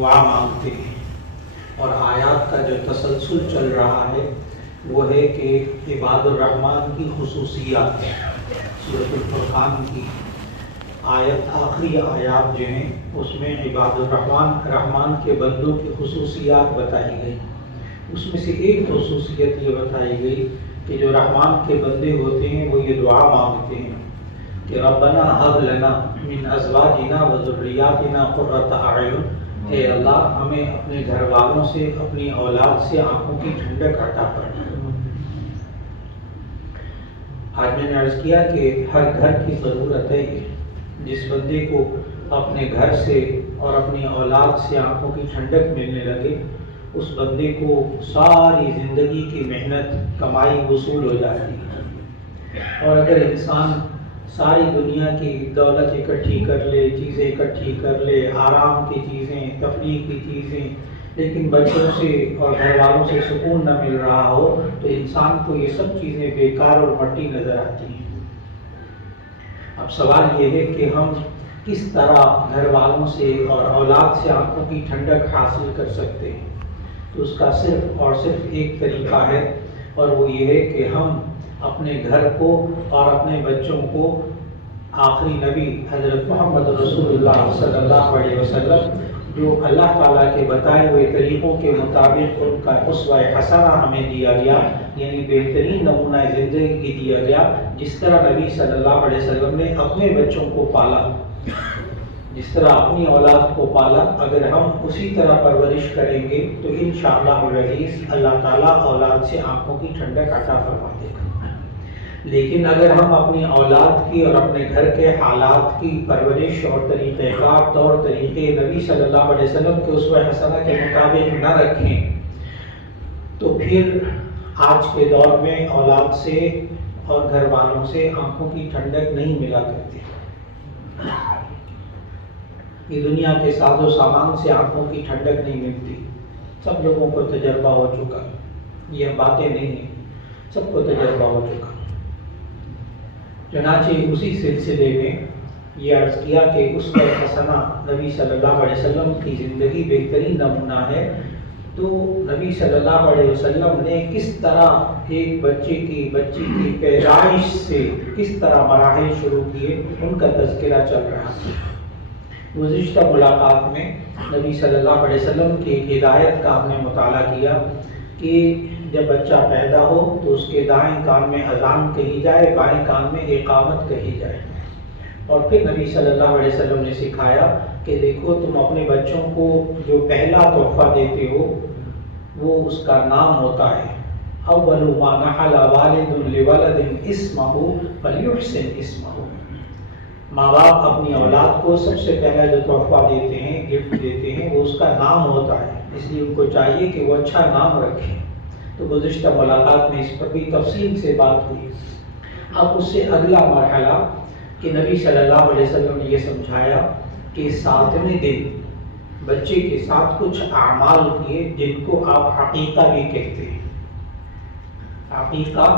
دعا مانگتے ہیں، اور آیات کا جو تسلسل چل رہا ہے وہ ہے کہ عباد الرحمن کی خصوصیات ہیں۔ سورۃ الفرقان کی آخری آیات جو ہیں اس میں عباد الرحمن کے بندوں کی خصوصیات بتائی گئی۔ اس میں سے ایک خصوصیت یہ بتائی گئی کہ جو رحمان کے بندے ہوتے ہیں وہ یہ دعا مانگتے ہیں کہ ربنا ھب لنا من ازواجنا و ذریاتنا قرۃ اعین، اے اللہ ہمیں اپنے گھر والوں سے، اپنی اولاد سے آنکھوں کی ٹھنڈک عطا فرما۔ آج میں نے عرض کیا کہ ہر گھر کی ضرورت ہے یہ، جس بندے کو اپنے گھر سے اور اپنی اولاد سے آنکھوں کی ٹھنڈک ملنے لگے، اس بندے کو ساری زندگی کی محنت کمائی وصول ہو جاتی ہے۔ اور اگر انسان ساری دنیا کی دولت اکٹھی کر لے، چیزیں اکٹھی کر لے، آرام کی چیزیں، تفریح کی چیزیں، لیکن بچوں سے اور گھر والوں سے سکون نہ مل رہا ہو تو انسان کو یہ سب چیزیں بیکار اور مٹی نظر آتی ہیں۔ اب سوال یہ ہے کہ ہم کس طرح گھر والوں سے اور اولاد سے آنکھوں کی ٹھنڈک حاصل کر سکتے ہیں؟ تو اس کا صرف اور صرف ایک طریقہ ہے، اور وہ یہ ہے کہ ہم اپنے گھر کو اور اپنے بچوں کو آخری نبی حضرت محمد رسول اللہ صلی اللہ علیہ وسلم جو اللہ تعالیٰ کے بتائے ہوئے طریقوں کے مطابق ان کا اسوہ حسنہ ہمیں دیا گیا، یعنی بہترین نمونہ زندگی دیا گیا، جس طرح نبی صلی اللہ علیہ وسلم نے اپنے بچوں کو پالا، جس طرح اپنی اولاد کو پالا، اگر ہم اسی طرح پرورش کریں گے تو انشاءاللہ العزیز اللہ تعالیٰ اولاد سے آنکھوں کی ٹھنڈک عطا فرما دے گا۔ لیکن اگر ہم اپنی اولاد کی اور اپنے گھر کے حالات کی پرورش اور طریقہ کار، طور طریقے نبی صلی اللہ علیہ وسلم کے اسوہ حسنہ کے مطابق نہ رکھیں تو پھر آج کے دور میں اولاد سے اور گھر والوں سے آنکھوں کی ٹھنڈک نہیں ملا کرتی۔ یہ دنیا کے ساز و سامان سے آنکھوں کی ٹھنڈک نہیں ملتی، سب لوگوں کو تجربہ ہو چکا، یہ باتیں نہیں ہیں، سب کو تجربہ ہو چکا۔ چنانچہ اسی سلسلے میں یہ عرض کیا کہ اسوہ حسنہ نبی صلی اللہ علیہ وسلم کی زندگی بہترین نمونہ ہے، تو نبی صلی اللہ علیہ وسلم نے کس طرح ایک بچی کی پیدائش سے کس طرح مراحل شروع کیے ان کا تذکرہ چل رہا ہے۔ گزشتہ ملاقات میں نبی صلی اللہ علیہ وسلم کی ایک ہدایت کا ہم نے مطالعہ کیا کہ جب بچہ پیدا ہو تو اس کے دائیں کان میں اذان کہی جائے، بائیں کان میں اقامت کہی جائے، اور پھر نبی صلی اللہ علیہ وسلم نے سکھایا کہ دیکھو تم اپنے بچوں کو جو پہلا تحفہ دیتے ہو وہ اس کا نام ہوتا ہے، اول ما نحل والد لولد اسمہ فلیحسن اسمہ۔ ماں باپ اپنی اولاد کو سب سے پہلا جو تحفہ دیتے ہیں، گفٹ دیتے ہیں، وہ اس کا نام ہوتا ہے، اس لیے ان کو چاہیے کہ وہ اچھا نام رکھیں۔ تو گزشتہ ملاقات میں اس پر بھی تفصیل سے بات ہوئی۔ اب اس سے اگلا مرحلہ کہ نبی صلی اللہ علیہ وسلم نے یہ سمجھایا کہ 7ویں دن بچے کے ساتھ کچھ اعمال کیے جن کو آپ عقیقہ بھی کہتے ہیں۔ عقیقہ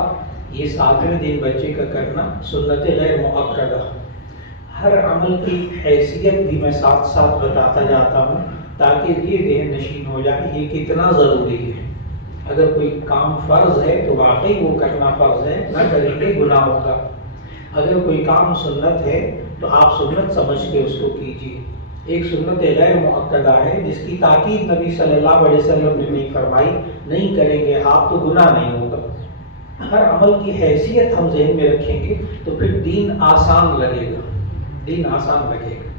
یہ 7ویں دن بچے کا کرنا سنت غیر مؤکدہ، ہر عمل کی حیثیت بھی میں ساتھ ساتھ بتاتا جاتا ہوں تاکہ یہ ذہن نشین ہو جائے یہ کتنا ضروری ہے۔ اگر کوئی کام فرض ہے تو واقعی وہ کرنا فرض ہے، نہ کریں گے گناہ ہوگا۔ اگر کوئی کام سنت ہے تو آپ سنت سمجھ کے اس کو کیجیے۔ ایک سنت غیر مؤکدہ ہے جس کی تاکید نبی صلی اللہ علیہ وسلم نے نہیں فرمائی، نہیں کریں گے آپ تو گناہ نہیں ہوگا۔ ہر عمل کی حیثیت ہم ذہن میں رکھیں گے تو پھر دین آسان لگے گا، دین آسان لگے گا۔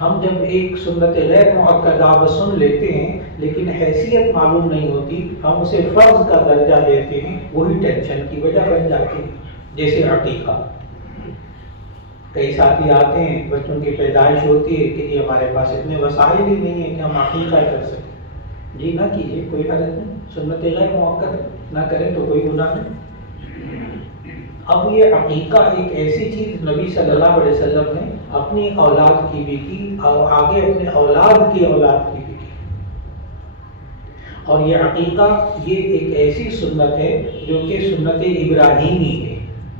ہم جب ایک سنت غیر مؤکدہ سن لیتے ہیں لیکن حیثیت معلوم نہیں ہوتی، ہم اسے فرض کا درجہ دیتے ہیں، وہی ٹینشن کی وجہ بن جاتی ہے۔ جیسے عقیقہ، کئی ساتھی آتے ہیں، بچوں کی پیدائش ہوتی ہے کہ ہمارے پاس اتنے وسائل ہی نہیں ہیں کہ ہم عقیقہ کر سکیں۔ جی نہ کیجیے، کوئی حرج نہیں، سنت غیر مؤکد نہ کریں تو کوئی گناہ نہیں۔ اب یہ عقیقہ ایک ایسی چیز نبی صلی اللہ علیہ وسلم نے اپنی اولاد کی بھی کی اور آگے اپنے اولاد کی بھی کی، اور یہ عقیقہ یہ ایک ایسی سنت ہے جو کہ سنت ابراہیمی ہے۔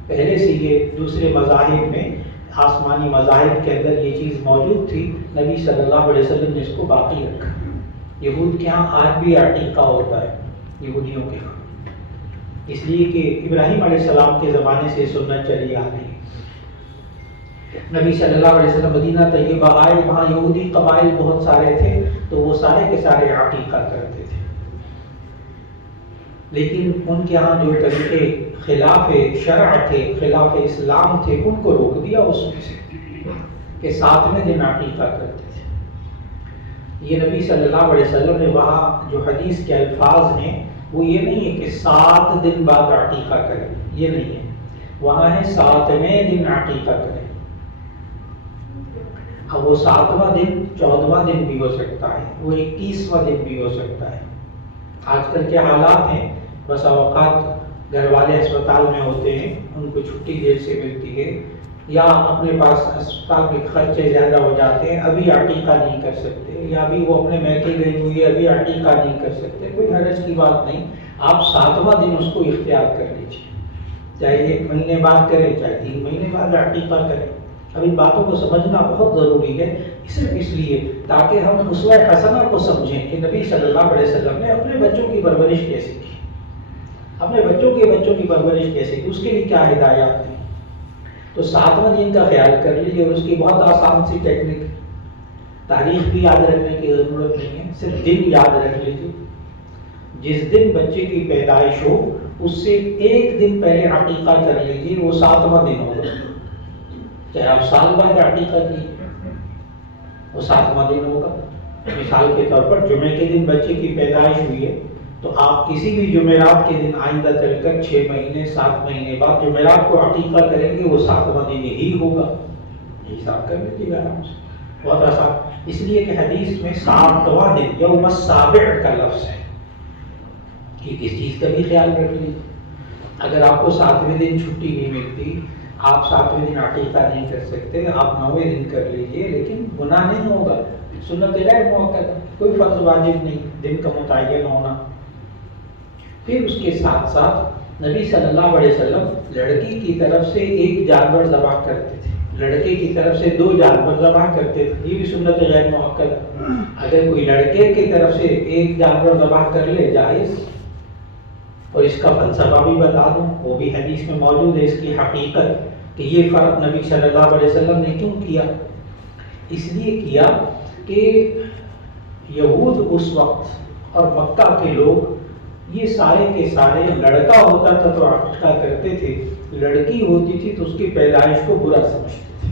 پہلے سے یہ دوسرے مذاہب میں آسمانی مذاہب کے اندر یہ چیز موجود تھی، نبی صلی اللہ علیہ وسلم نے اس کو باقی رکھا۔ یہود کے ہاں آج بھی عقیقہ ہوتا ہے، یہودیوں کے ہاں، اس لیے کہ ابراہیم علیہ السلام کے زمانے سے سنت چلی آ رہی ہے۔ نبی صلی اللہ علیہ وسلم مدینہ طیبہ آئے، وہاں یہودی قبائل بہت سارے تھے، تو وہ سارے کے سارے عقیقہ کرتے تھے، لیکن ان کے ہاں جو طریقے خلاف شرع تھے، خلاف اسلام تھے، ان کو روک دیا اس میں سے کہ 7ویں دن عقیقہ کرتے تھے۔ یہ نبی صلی اللہ علیہ وسلم نے وہاں جو حدیث کے الفاظ ہیں وہ یہ نہیں ہے کہ 7 دن بعد عقیقہ کریں، یہ نہیں ہے، وہاں ہے 7ویں دن عقیقہ کریں۔ اب وہ 7واں دن 14واں دن بھی ہو سکتا ہے، وہ 21واں دن بھی ہو سکتا ہے۔ آج کل کے حالات ہیں، بس اوقات گھر والے اسپتال میں ہوتے ہیں، ان کو چھٹی دیر سے ملتی ہے، یا اپنے پاس اسپتال کے خرچے زیادہ ہو جاتے ہیں، ابھی عقیقہ نہیں کر سکتے، یا ابھی وہ اپنے میکے گئی ہوئی ہے، ابھی عقیقہ نہیں کر سکتے، کوئی حرج کی بات نہیں، آپ 7واں دن اس کو اختیار کر لیجیے، چاہے 1 مہینے بعد کریں، چاہے 3 مہینے بعد عقیقہ کریں۔ اب ان باتوں کو سمجھنا بہت ضروری ہے، صرف اس لیے تاکہ ہم اسوہ حسنہ کو سمجھیں کہ نبی صلی اللہ علیہ وسلم نے اپنے بچوں کی پرورش کیسے کی، اپنے بچوں کی پرورش کیسے کی، اس کے لیے کیا ہدایات تھیں۔ تو 7واں دن کا خیال کر لیجیے، اور اس کی بہت آسان سی ٹیکنیک، تاریخ بھی یاد رکھنے کی ضرورت نہیں ہے، صرف دن یاد رکھ لیجیے۔ جس دن بچے کی پیدائش ہو اس سے 1 دن پہلے عقیقہ کر لیجیے، وہ 7واں دن ہوگا، چاہے آپ سال بعد عقیقہ کیجیے، وہ 7واں دن ہوگا۔ مثال کے طور پر جمعے کے دن بچے کی پیدائش ہوئی ہے، تو آپ کسی بھی جمعرات کے دن آئندہ چل کر 6 مہینے 7 مہینے بعد جمعرات کو عقیقہ کریں گے، وہ 7واں دن ہی ہوگا، یہ حساب کر لیجیے گا آرام سے، بہت آسان۔ اس لیے کہ حدیث میں 7واں دن یوم السابع کا لفظ ہے، کہ کس چیز کا بھی خیال رکھ لیجیے۔ اگر آپ کو 7ویں دن چھٹی نہیں ملتی، آپ 7ویں دن عقیقہ نہیں کر سکتے، آپ 9ویں دن کر لیجیے، لیکن گناہ نہیں ہوگا، سنت غیر مؤکد، کوئی فرض واجب نہیں دن کا متعین ہونا۔ پھر اس کے ساتھ ساتھ نبی صلی اللہ علیہ وسلم لڑکی کی طرف سے 1 جانور ذبح کرتے تھے، لڑکے کی طرف سے 2 جانور ذبح کرتے تھے، یہ بھی سنت غیر مؤکد ہے۔ اگر کوئی لڑکے کی طرف سے 1 جانور ذبح کر لے جائز، اور اس کا فلسفہ بھی بتا دوں، وہ بھی حدیث میں موجود ہے، اس کی حقیقت کہ یہ فرق نبی صلی اللہ علیہ وسلم نے کیوں کیا؟ اس لیے کیا کہ یہود اس وقت اور مکہ کے لوگ یہ سارے کے سارے، لڑکا ہوتا تھا تو عقیقہ کرتے تھے، لڑکی ہوتی تھی تو اس کی پیدائش کو برا سمجھتے تھے،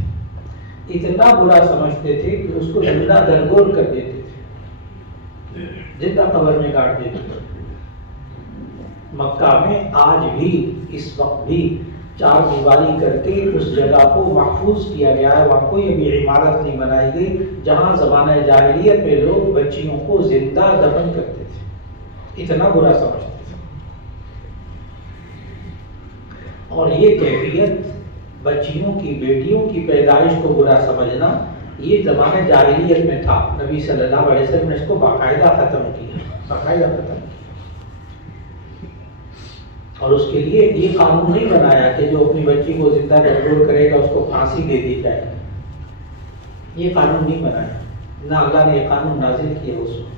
اتنا برا سمجھتے تھے کہ اس کو زندہ درگور کر دیتے تھے، زندہ قبر میں گاڑ دیتے تھے۔ مکہ میں آج بھی اس وقت بھی 4 دیواری کر کے اس جگہ کو محفوظ کیا گیا ہے، وہاں کوئی ابھی عمارت نہیں بنائی گئی، جہاں زمانہ جاہلیت میں لوگ بچیوں کو زندہ دفن کرتے تھے، اتنا برا سمجھتے تھے۔ اور یہ کیفیت بچیوں کی، بیٹیوں کی پیدائش کو برا سمجھنا، یہ زمانہ جاہلیت میں تھا، نبی صلی اللہ علیہ وسلم نے اس کو باقاعدہ ختم کیا، باقاعدہ ختم کیا۔ اور اس کے لیے یہ قانون نہیں بنایا کہ جو اپنی بچی کو زندہ درگور کرے گا اس کو پھانسی دے دی جائے، یہ قانون نہیں بنایا، نہ اللہ نے یہ قانون نازل کیا۔ اس وقت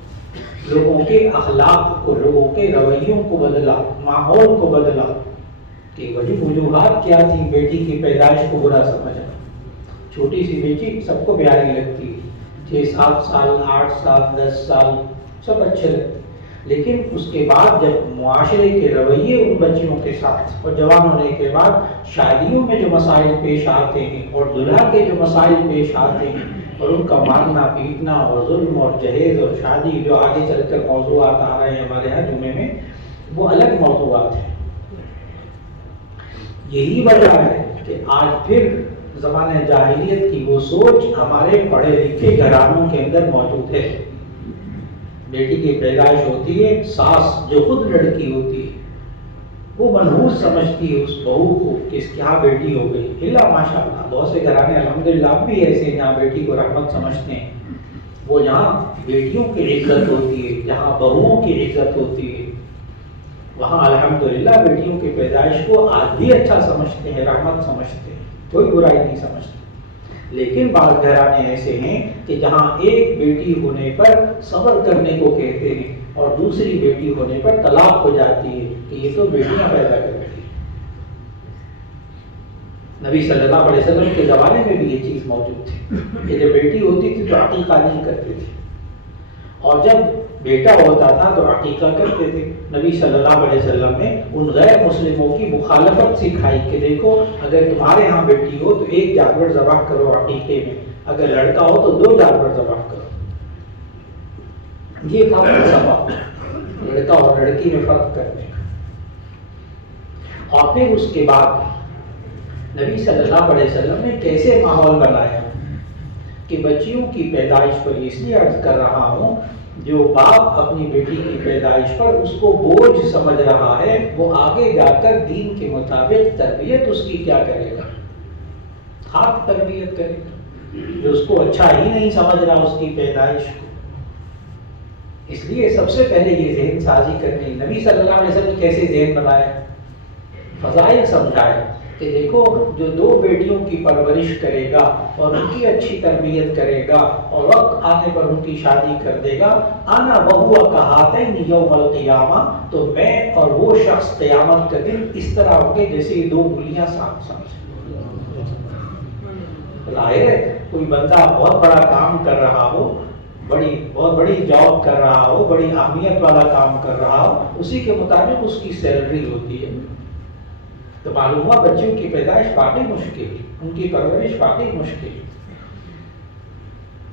لوگوں کے اخلاق کو، لوگوں کے رویوں کو بدلا، ماحول کو بدلا، کہ وجوہات کیا تھی بیٹی کی پیدائش کو برا سمجھنا۔ چھوٹی سی بیٹی سب کو پیاری لگتی ہے، 6-7 سال 8 سال 10 سال سب اچھے لگتے، لیکن اس کے بعد جب معاشرے کے رویے ان بچیوں کے ساتھ اور جوان ہونے کے بعد شادیوں میں جو مسائل پیش آتے ہیں اور دلہا کے جو مسائل پیش آتے ہیں اور ان کا مارنا پیٹنا اور ظلم اور جہیز اور شادی، جو آگے چل کر موضوعات آ رہے ہیں ہمارے یہاں جمعے میں، وہ الگ موضوعات ہیں۔ یہی وجہ ہے کہ آج پھر زمانہ جاہلیت کی وہ سوچ ہمارے پڑھے لکھے گھرانوں کے اندر موجود ہے۔ بیٹی کی پیدائش ہوتی ہے، ساس جو خود لڑکی ہوتی ہے وہ منحوس سمجھتی ہے اس بہو کو کہ اس کی ہاں بیٹی ہو گئی، اللہ ماشاء اللہ بہت سے گھرانے الحمدللہ اب بھی ایسے ہیں جہاں بیٹی کو رحمت سمجھتے ہیں، وہ جہاں بیٹیوں کی عزت ہوتی ہے، جہاں بہوؤں کی عزت ہوتی ہے، وہاں الحمدللہ بیٹیوں کی پیدائش کو آج بھی اچھا سمجھتے ہیں، رحمت سمجھتے ہیں، کوئی برائی نہیں سمجھتے۔ لیکن بعض گھرانے ایسے ہیں کہ جہاں ایک بیٹی ہونے پر صبر کرنے کو کہتے ہیں اور دوسری بیٹی ہونے پر طلاق ہو جاتی ہے کہ یہ تو بیٹیاں پیدا کر رہی ہیں۔ نبی صلی اللہ علیہ وسلم کے زمانے میں بھی یہ چیز موجود تھی کہ جب بیٹی ہوتی تھی تو عقیقہ نہیں کرتے تھے، اور جب بیٹا ہوتا تھا تو عقیقہ کرتے تھے۔ نبی صلی اللہ علیہ وسلم نے ان غیر مسلموں کی مخالفت سکھائی کہ دیکھو اگر تمہارے ہاں بیٹی ہو تو ایک جانور ذبح کرو عقیقے میں، اگر لڑکا ہو تو 2 جانور ذبح کرو۔ یہ تھا سبب لڑکا اور لڑکی میں فرق کرنے کا۔ اور پھر اس کے بعد نبی صلی اللہ علیہ وسلم نے کیسے ماحول بنایا کہ بچیوں کی پیدائش پر، اس لیے عرض کر رہا ہوں جو باپ اپنی بیٹی کی پیدائش پر اس کو بوجھ سمجھ رہا ہے وہ آگے جا کر دین کے مطابق تربیت اس کی کیا کرے گا؟ خاک تربیت کرے گا۔ جو اس کو اچھا ہی نہیں سمجھ رہا اس کی پیدائش کو، اس لیے سب سے پہلے یہ ذہن سازی کرنی۔ نبی صلی اللہ علیہ وسلم نے کیسے ذہن بنایا؟ فضائل سمجھائے کہ دیکھو جو 2 بیٹیوں کی پرورش کرے گا اور ان کی اچھی تربیت کرے گا اور وقت آنے پر ان کی شادی کر دے گا، انا وہو کہاتین یوم القیامہ، تو میں اور وہ شخص قیامت کا دن اس طرح ہوں گے جیسے یہ 2 انگلیاں ساتھ ساتھ۔ ظاہر ہے کوئی بندہ بہت بڑا کام کر رہا ہو، بہت بڑی جاب کر رہا ہو، بڑی اہمیت والا کام کر رہا ہو، اسی کے مطابق اس کی سیلری ہوتی ہے۔ تو معلوم ہوا بچوں کی پیدائش واقعی مشکل ہے، ان کی پرورش واقعی مشکل ہے،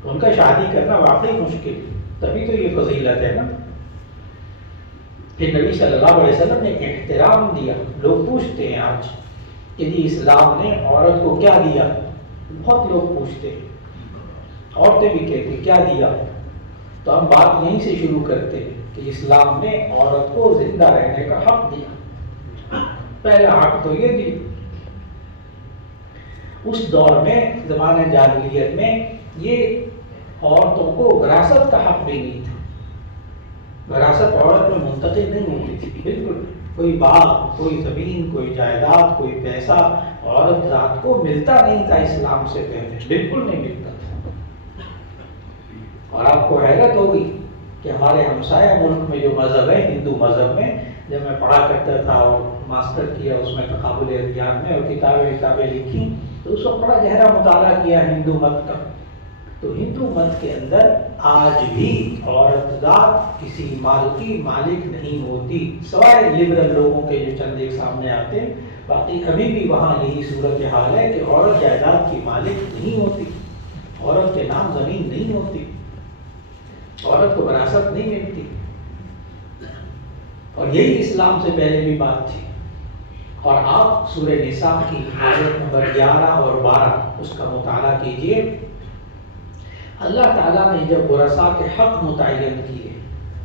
ان کا شادی کرنا واقعی مشکل ہے، تبھی تو یہ فضیلت ہے نا۔ پھر نبی صلی اللہ علیہ وسلم نے احترام دیا۔ لوگ پوچھتے ہیں آج کہ جی اسلام نے عورت کو کیا دیا؟ بہت لوگ پوچھتے ہیں، عورتیں بھی کہتی کیا دیا؟ تو ہم بات یہیں سے شروع کرتے ہیں کہ اسلام نے عورت کو زندہ رہنے کا حق دیا۔ پہلا حق تو یہ دی۔ اس دور میں زمانہ جاہلیت میں یہ عورتوں کو وراثت کا حق بھی نہیں تھا، وراثت عورت میں منتقل نہیں ہوتی تھی بالکل، کوئی باغ، کوئی زمین، کوئی جائیداد، کوئی پیسہ عورت ذات کو ملتا نہیں تھا اسلام سے پہلے، بالکل نہیں ملتا تھا۔ اور آپ کو حیرت ہوگی کہ ہمارے ہمسایہ ملک میں جو مذہب ہے، ہندو مذہب میں، جب میں پڑھا کرتا تھا اور ماسٹر کیا اس میں تقابل ادیان میں اور کتابیں لکھی تو اس وقت بڑا گہرا مطالعہ کیا ہندو مت کا۔ تو ہندو مت کے اندر آج بھی عورت ذات کسی مال کی مالک نہیں ہوتی، سوائے لبرل لوگوں کے جو چند ایک سامنے آتے ہیں، باقی ابھی بھی وہاں یہی صورتحال ہے کہ عورت جائیداد کی مالک نہیں ہوتی، عورت کے نام زمین نہیں ہوتی، عورت کو وراثت نہیں ملتی۔ اور یہی اسلام سے پہلے بھی بات تھی۔ اور آپ سورہ نساء کی آیت نمبر 11 اور 12 اس کا مطالعہ کیجئے۔ اللہ تعالیٰ نے جب ورثاء کے حق متعین کیے،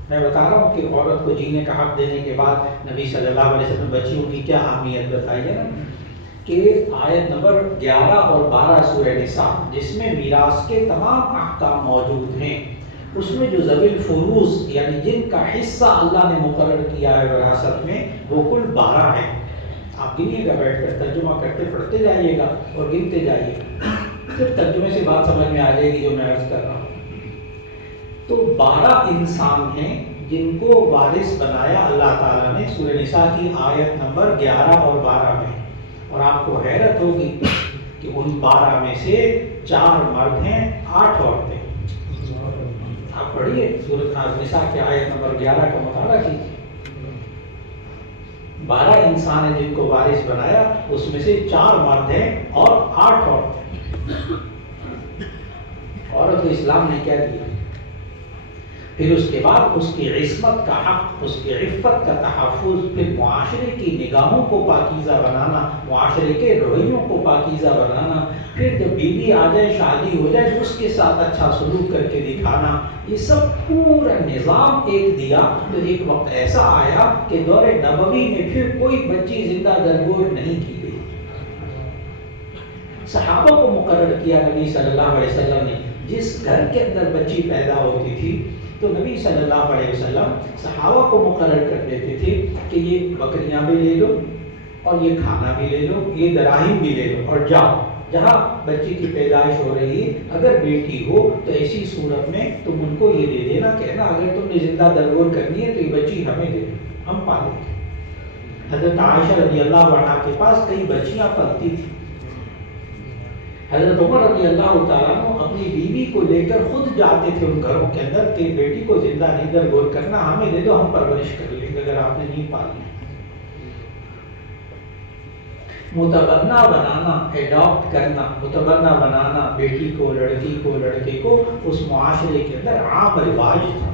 میں بتا رہا ہوں کہ عورت کو جینے کا حق دینے کے بعد نبی صلی اللہ علیہ وسلم بچیوں کی کیا اہمیت بتائی ہے نا، کہ آیت نمبر 11 اور 12 سورہ نساء جس میں میراث کے تمام احکام موجود ہیں، اس میں جو ذوی الفروض یعنی جن کا حصہ اللہ نے مقرر کیا ہے وراثت میں وہ کل 12 ہیں۔ آپ گنیے گا، بیٹھ کر ترجمہ کرتے پڑھتے جائیے گا اور گنتے جائیے گا، پھر ترجمے سے بات سمجھ میں آ جائے گی جو میں عرض کر رہا ہوں۔ تو 12 انسان ہیں جن کو وارث بنایا اللہ تعالیٰ نے سورہ نساء کی آیت نمبر 11 اور 12 میں۔ اور آپ کو حیرت ہوگی کہ ان 12 میں سے 4 مرد ہیں، 8 عورتیں۔ آپ پڑھیے سورۃ نساء کی آیت نمبر 11 کا مطالعہ کیجیے۔ 12 انسان ہیں جن کو وارث بنایا، اس میں سے 4 مرد ہیں اور 8 عورتیں۔ عورت کو اسلام نے کیا دیا؟ پھر اس کے بعد اس کی عصمت کا حق، اس کی عفت کا تحفظ، پھر معاشرے کی نگاہوں کو پاکیزہ بنانا، معاشرے کے رویوں کو پاکیزہ بنانا، پھر جب بیوی آ جائے، شادی ہو جائے تو اس کے ساتھ اچھا سلوک کر کے دکھانا، یہ سب پورا نظام ایک دیا۔ تو ایک وقت ایسا آیا کہ دور نبوی میں پھر کوئی بچی زندہ درگور نہیں کی گئی۔ صحابہ کو مقرر کیا نبی صلی اللہ علیہ وسلم نے، جس گھر کے اندر بچی پیدا ہوتی تھی تو نبی صلی اللہ علیہ وسلم صحابہ کو مقرر کر دیتے تھے کہ یہ بکریاں بھی لے لو اور یہ کھانا بھی لے لو، یہ دراہیم بھی لے لو اور جاؤ جہاں بچے کی پیدائش ہو رہی ہے اگر بیٹی ہو تو ایسی صورت میں تم ان کو یہ دے دینا، کہنا اگر تم نے زندہ درگور کرنی ہے تو یہ بچی ہمیں دے دو، ہم پالیں گے۔ حضرت عائشہ رضی اللہ عنہا کے پاس کئی بچیاں پلتی تھی۔ حضرت عمر رضی اللہ تعالیٰ عنہ اپنی بیوی کو لے کر خود جاتے تھے ان گھروں کے اندر کہ بیٹی کو زندہ نہیں درگور کرنا، ہمیں دے دو، ہم پرورش کر لیں گے اگر آپ نے نہیں پالنا۔ متبنہ بنانا، ایڈاپٹ کرنا، متبنہ بنانا بیٹی کو، لڑکی کو، لڑکے کو اس معاشرے کے اندر عام رواج تھا۔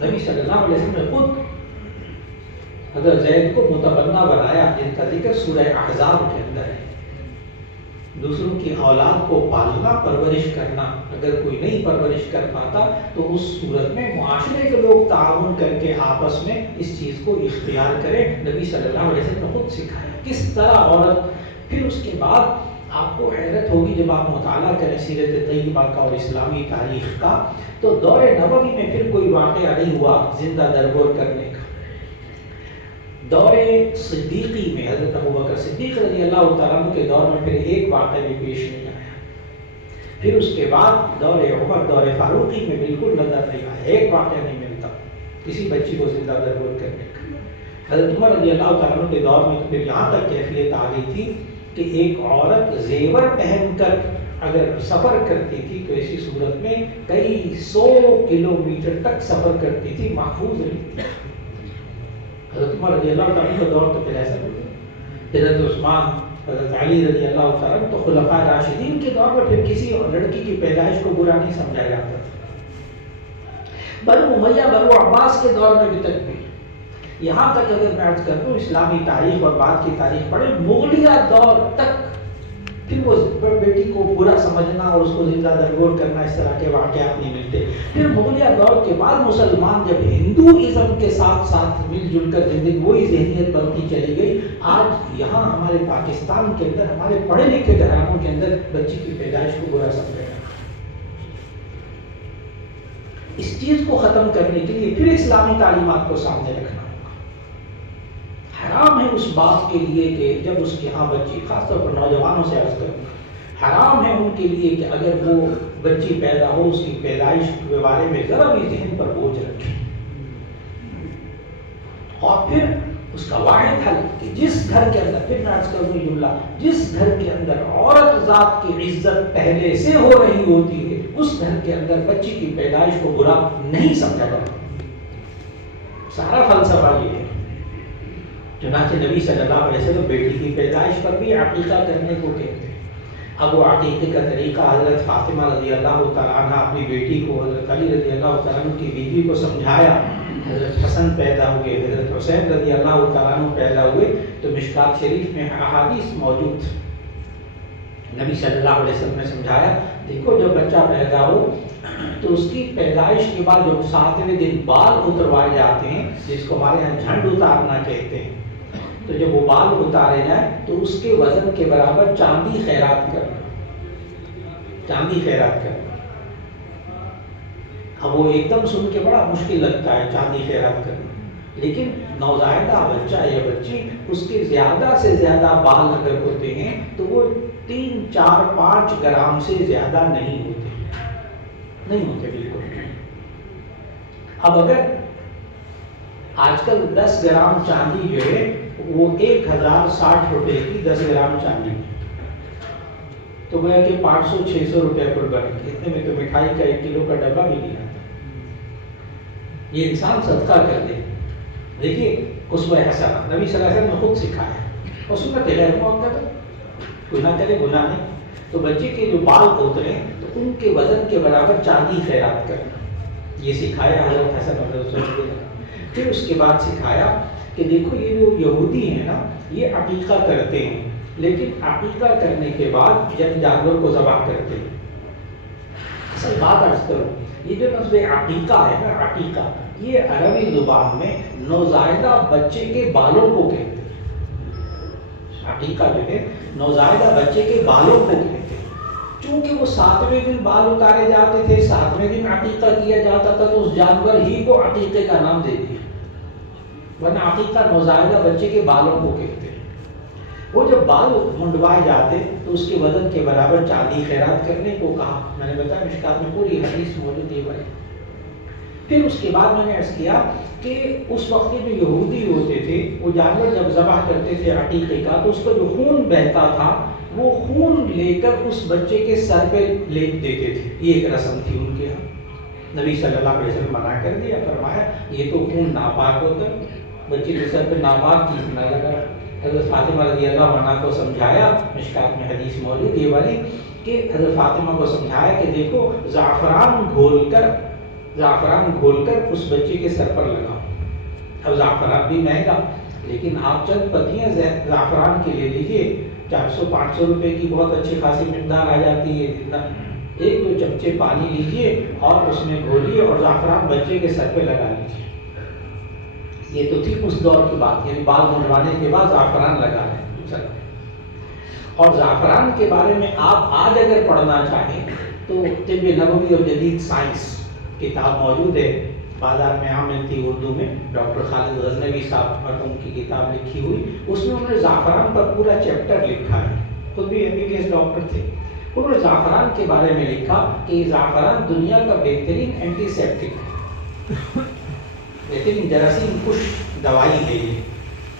نبی صلی اللہ علیہ وسلم نے خود حضرت زید کو متبنہ بنایا، جن کا ذکر سورہ احزاب کے اندر ہے۔ دوسروں کی اولاد کو پالنا، پرورش کرنا، اگر کوئی نہیں پرورش کر پاتا تو اس صورت میں معاشرے کے لوگ تعاون کر کے آپس میں اس چیز کو اختیار کریں۔ نبی صلی اللہ علیہ وسلم نے خود سکھایا کس طرح عورت۔ پھر اس کے بعد آپ کو حیرت ہوگی جب آپ مطالعہ کریں سیرت طیبہ کا اور اسلامی تاریخ کا، تو دور نبوی میں پھر کوئی واقعہ نہیں ہوا زندہ درگور کرنے کا۔ دور صدیقی میں حضرت ابوبکر صدیق رضی اللہ تعالیٰ عنہ کے دور میں پھر ایک واقعہ بھی پیش نہیں آیا۔ پھر اس کے بعد دور عمر، دور فاروقی میں بالکل نظر نہیں آیا، ایک واقعہ نہیں ملتا کسی بچی کو زندہ درگور کرنے کا۔ حضرت عمر رضی اللہ تعالیٰ عنہ کے دور میں تو پھر یہاں تک کیفیت آ گئی تھی کہ ایک عورت زیور پہن کر اگر سفر کرتی تھی تو ایسی صورت میں کئی 100 کلومیٹر تک سفر کرتی تھی، محفوظ رہتی تھی۔ حضرت عمر رضی اللہ تعالیٰ کا دور تو پھر ایسا نہیں تھا۔ حضرت عثمان، حضرت علی رضی اللہ تعالیٰ تو خلفاء راشدین کے دور میں پھر کسی لڑکی کی پیدائش کو برا نہیں سمجھا جاتا تھا۔ بنو امیہ، بنو عباس کے دور میں بھی تک بھی، یہاں تک اگر میں عرض کروں اسلامی تاریخ اور بعد کی تاریخ پڑھیں، مغلیہ دور تک پھر وہ بیٹی کو برا سمجھنا اور اس کو زندہ درگور کرنا، اس طرح کے واقعات نہیں ملتے۔ پھر مغلیہ دور کے بعد مسلمان جب ہندوازم کے ساتھ ساتھ مل جل کر زندگی، وہی ذہنیت بنتی چلی گئی۔ آج یہاں ہمارے پاکستان کے اندر، ہمارے پڑھے لکھے گھرانوں کے اندر بچی کی پیدائش کو برا سمجھا جاتا ہے۔ اس چیز کو ختم کرنے کے لیے پھر اسلامی تعلیمات کو سامنے رکھنا ہوگا۔ حرام ہے اس باپ کے لیے کہ جب اس کے ہاں بچی، خاص طور پر نوجوانوں سے عرض کروں، حرام ہے ان کے لیے کہ اگر وہ بچی پیدا ہو اس کی پیدائش کے بارے میں ذرا بھی ذہن پر بوجھ رکھے، اور پھر اس کا واحد حل کہ جس گھر کے اندر، پھر میں عرض کروں یہ جملہ، جس گھر کے اندر عورت ذات کی عزت پہلے سے ہو رہی ہوتی ہے، اس گھر کے اندر بچی کی پیدائش کو برا نہیں سمجھا جاتا۔ سارا فلسفہ یہ ہے۔ چنانچہ نبی صلی اللہ علیہ وسلم بیٹی کی پیدائش پر بھی عقیقہ کرنے کو کہتے ہیں۔ اب وہ عقیقے کا طریقہ حضرت فاطمہ رضی اللہ تعالیٰ عنہ اپنی بیٹی کو، حضرت علی رضی اللہ تعالیٰ عنہ کی بیوی کو سمجھایا۔ حضرت حسن پیدا ہوئے، حضرت حسین رضی اللہ تعالیٰ عنہ پیدا ہوئے تو مشکات شریف میں احادیث موجود تھی۔ نبی صلی اللہ علیہ وسلم نے سمجھایا، دیکھو جب بچہ پیدا ہو تو اس کی پیدائش کے بعد جو 7ویں دن بال اتروائے جاتے ہیں، جس کو ہمارے یہاں جھنڈ اتارنا کہتے ہیں، تو جب وہ بال اتارے جائیں تو اس کے وزن کے برابر چاندی خیرات کرنا، چاندی خیرات کرنا۔ اب وہ ایک دم سن کے بڑا مشکل لگتا ہے چاندی خیرات کرنا، لیکن نوزائیدہ بچہ یا بچی، اس کے زیادہ سے زیادہ بال اگر ہوتے ہیں تو وہ 3، 4، 5 گرام سے زیادہ نہیں ہوتے، نہیں ہوتے بالکل۔ اب اگر آج کل 10 گرام چاندی جو ہے وہ 1060 روپے کی 10 گرام چاندی، تو گویا کہ 500-600 روپے پر بن گئی۔ اتنے میں تو مٹھائی کا 1 کلو کا ڈبہ بھی نہیں آتا۔ یہ انسان صدقہ کر دے۔ دیکھیے اسوہ حسنہ نبی صلی اللہ علیہ وسلم نے خود سکھایا، اور سنت غیر مؤکدہ، گناہ کرے گناہ نہیں، تو بچے کے جو بال اترے تو ان کے وزن کے برابر چاندی خیرات کرنا، یہ سکھایا حضرت حسن رضی اللہ عنہ۔ پھر اس کے بعد سکھایا کہ دیکھو یہ جو یہودی ہیں نا، یہ عقیقہ کرتے ہیں، لیکن عقیقہ کرنے کے بعد جب جانور کو ذبح کرتے ہیں، اصل بات عرض کرو، یہ جو لفظ عقیقہ ہے نا، عقیقہ یہ عربی زبان میں نوزائیدہ بچے کے بالوں کو کہتے ہیں۔ عقیقہ جو ہے نوزائیدہ بچے کے بالوں کو کہتے ہیں۔ چونکہ وہ 7ویں دن بال اتارے جاتے تھے، 7ویں دن عقیقہ کیا جاتا تھا، تو اس جانور ہی کو عقیقے کا نام دے دیا، ورنہ عقیقہ نوزائیدہ بچے کے بالوں کو کہتے ہیں۔ وہ جب بال منڈوائے جاتے تو اس کے بدن کے برابر چاندی خیرات کرنے کو کہا. میں نے بتایا مشکات میں پوری حدیث موجود ہے بھائی. پھر اس کے بعد میں نے عرض کیا کہ اس وقت کے جو یہودی ہوتے تھے وہ جانور جب ذبح کرتے تھے عقیقے کا تو اس کا جو خون بہتا تھا وہ خون لے کر اس بچے کے سر پہ لیپ دیتے تھے. یہ ایک رسم تھی ان کے یہاں. نبی صلی اللہ علیہ وسلم منع کر دیا, فرمایا یہ تو خون ناپاک ہوتا ہے, بچے کے سر پہ ناپاک چیز نہ لگا. حضرت فاطمہ رضی اللہ عنہ کو سمجھایا, مشکات میں حدیث موجود یہ والی, کہ حضرت فاطمہ کو سمجھایا کہ دیکھو زعفران گھول کر اس بچے کے سر پر لگاؤ. اب زعفران بھی مہنگا, لیکن آپ چند پتیاں زعفران کے لے لیجیے, 400-500 روپے کی بہت اچھی خاصی مقدار آ جاتی ہے. جتنا 1-2 چمچے پانی لیجیے اور اس میں گھولیے اور زعفران بچے کے سر پہ لگا لیجیے. یہ تو تھی اس دور کی بات, یعنی بال منڈوانے کے بعد زعفران لگا لیں. چلو, اور زعفران کے بارے میں آپ آج اگر پڑھنا چاہیں تو طب نبوی اور جدید سائنس کتاب موجود ہے, بازار میں عام ملتی اردو میں, ڈاکٹر خالد غزنوی صاحب مرحوم کی کتاب لکھی ہوئی, اس میں انہوں نے زعفران پر پورا چیپٹر لکھا ہے. خود بھی MBBS ڈاکٹر تھے. انہوں نے زعفران کے بارے میں لکھا کہ یہ زعفران دنیا کا بہترین اینٹی سیپٹک ہے, بہترین جراثیم کش دوائی ہے یہ.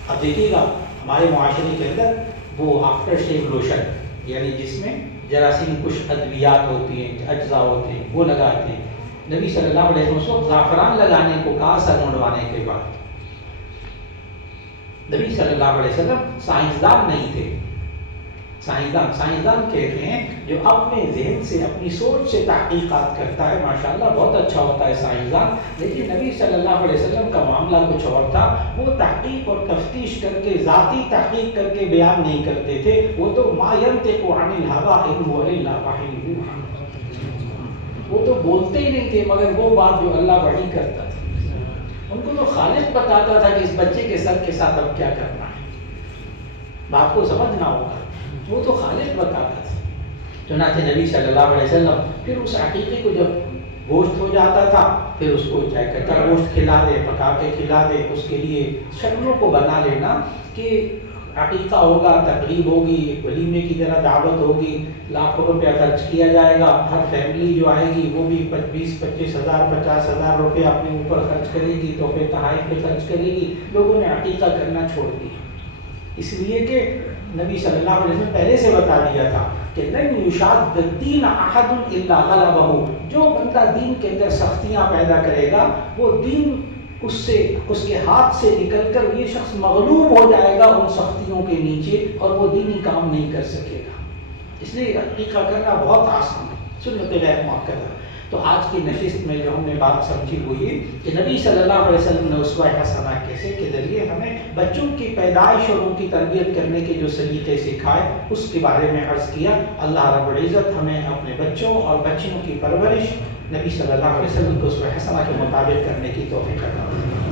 اب دیکھیے گا ہمارے معاشرے کے اندر وہ آفٹر شیو لوشن, یعنی جس میں جراثیم کش ادویات ہوتی ہیں, اجزاء ہوتے ہیں, وہ لگاتے ہیں. نبی صلی اللہ علیہ وسلم زعفران لگانے کو کہا سر منڈوانے کے بعد. نبی صلی اللہ علیہ وسلم سائنسدان نہیں تھے. سائنسدان کہتے ہیں جو اپنے ذہن سے اپنی سوچ سے تحقیقات کرتا ہے, ماشاءاللہ بہت اچھا ہوتا ہے سائنسدان. لیکن نبی صلی اللہ علیہ وسلم کا معاملہ کچھ اور تھا. وہ تحقیق اور تفتیش کر کے, ذاتی تحقیق کر کے بیان نہیں کرتے تھے. وہ تو ما ینطق عن الہوی ان هو الا وحی یوحی, وہ تو بولتے ہی نہیں تھے مگر وہ بات جو اللہ وحی کرتا تھا. ان کو تو خالق بتاتا تھا کہ اس بچے کے سر کے ساتھ اب کیا کرنا ہے. بات کو سمجھنا ہوگا, وہ تو خالق بتاتا تھا. چنانچہ نبی صلی اللہ علیہ وسلم پھر اس عقیقے کو جب گوشت ہو جاتا تھا پھر اس کو چاہے کچا گوشت کھلا دے, پکا کے کھلا دے, اس کے لیے شکلوں کو بنا لینا کہ عقیقہ ہوگا, تقریب ہوگی, ولیمے کی طرح دعوت ہوگی, لاکھوں روپیہ خرچ کیا جائے گا, ہر فیملی جو آئے گی وہ بھی 20-25 ہزار 50 ہزار روپیہ اپنے اوپر خرچ کرے گی, تحفے تحائف پہ خرچ کرے گی. لوگوں نے عقیقہ کرنا چھوڑ دیا, اس لیے کہ نبی صلی اللہ علیہ وسلم پہلے سے بتا دیا تھا کہ لن یشاد الدین احد الا غلبہ, جو بندہ دین کے اندر سختیاں پیدا کرے گا وہ دین اس کے ہاتھ سے نکل کر یہ شخص مغلوب ہو جائے گا ان سختیوں کے نیچے, اور وہ دینی کام نہیں کر سکے گا. اس لیے عقیقہ کرنا بہت آسان ہے, سنت غیر مؤکدہ. تو آج کی نشست میں جو ہم نے بات سمجھی ہوئی ہے کہ نبی صلی اللہ علیہ وسلم نے اسوہ حسنہ کیسے کے ذریعے ہمیں بچوں کی پیدائش اور ان کی تربیت کرنے کے جو سلیقے سکھائے اس کے بارے میں عرض کیا. اللہ رب العزت ہمیں اپنے بچوں اور بچیوں کی پرورش نبی صلی اللہ علیہ وسلم کو اسوہ حسنہ کے مطابق کرنے کی توفیق عطا فرمائے.